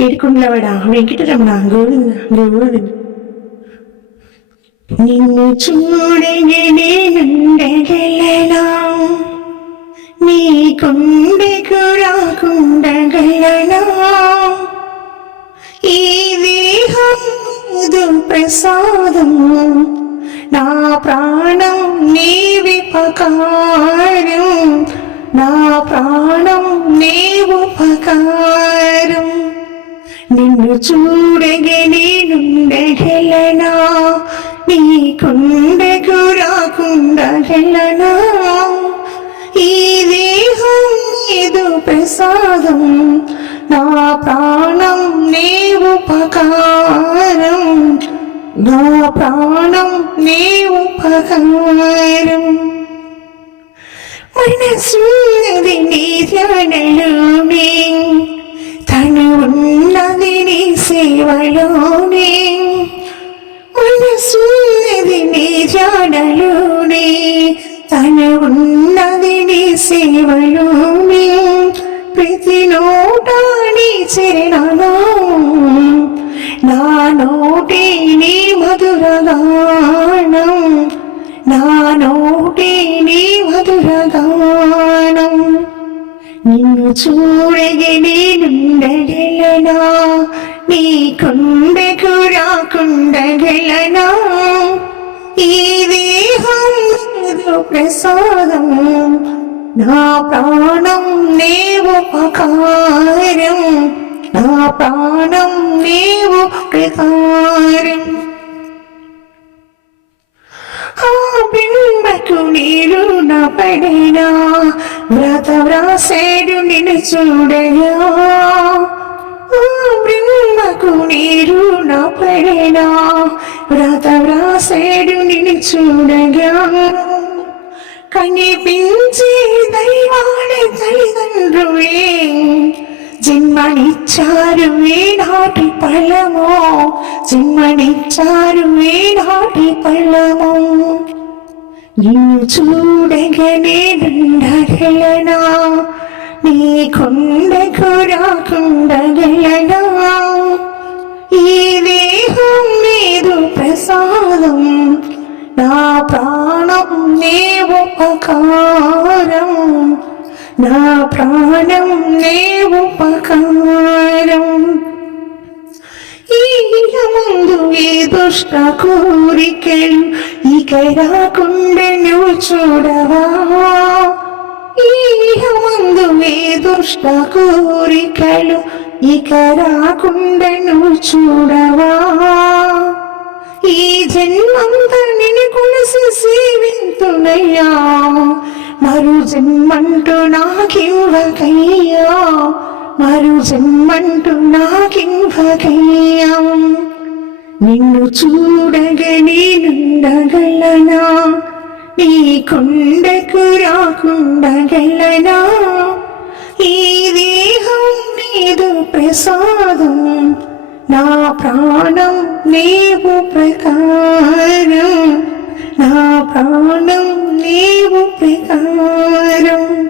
ఏడుకుండవడ వెంకటరమణ గోవింద గోవింద నిన్ను చూడగే నేనుండగలనా నీ కొండకు రాకుండగలనా ఈ దేహం ఇది ప్రసాదం నా ప్రాణం నీ విపకారం నా ప్రాణం నీ ఉపకారం నిన్ను చూడగే నేనుండగలనా? నీ కొండకు రాకుండగలనా ఈ దేహం ఏదో ప్రసాదం నా ప్రాణం నీ ఉపకారం. నా ప్రాణం నీ ఉపకారం. మనసున్నది నీ ధ్యానలోనే తను ఉన్నది నీ సేవలోనే ప్రతి నోట నీ చరణలో నా నోటి నీ మధుర గానం నా నోటి నీ మధుర గానం నిన్ను చూడగే నేనుండగలనా నీ కొండకు రాకుండగలనా ఈ దేహం ఏదో ప్రసాదం. నా ప్రాణం నీవు ఉపకారం నా ప్రాణం నీవు ప్రకారం. ఆ బింబకు నీరు నా పడినా వ్రత వ్రాసేడు నిన్ను చూడగా ఆ నీరు నా పడినా వ్రత వ్రాసేడు నిన్ను చూడగా. കണി പിഞ്ചി ദൈവാണെ തളിതന്റുവേ ചിന്മണിച്ചാരുവേ നാട്ടിൽ പള്ളമോ? ചിന്മണിച്ചാരുവേ നാട്ടിൽ പള്ളമോ? ചൂടകനേടുണ്ടകലന നീ കൊണ്ട കുരാ കൊണ്ടകലനാ. ఉపకారం నా ప్రాణం నే ఉపకారం. ఈ ముందు ఈ దుష్ట కోరికలు ఇక రాకుండా నువ్వు చూడవా? ఈ ముందు ఈ దుష్ట కోరికలు ఇక రాకుండా నువ్వు చూడవా? ఈ జన్మంతా నేను జన్మంటూ నాకివ్వకయ్యా. మరు జన్మంటూ నాకివ్వకయ్యా. నిన్ను చూడగా నేనుండగలనా? నీ కొండకు రాకుండగలనా? ఈ దేహం నీదు ప్రసాదం నా ప్రాణం నీవు ప్రకారం. പ്രാണം നീ പ്രകാരം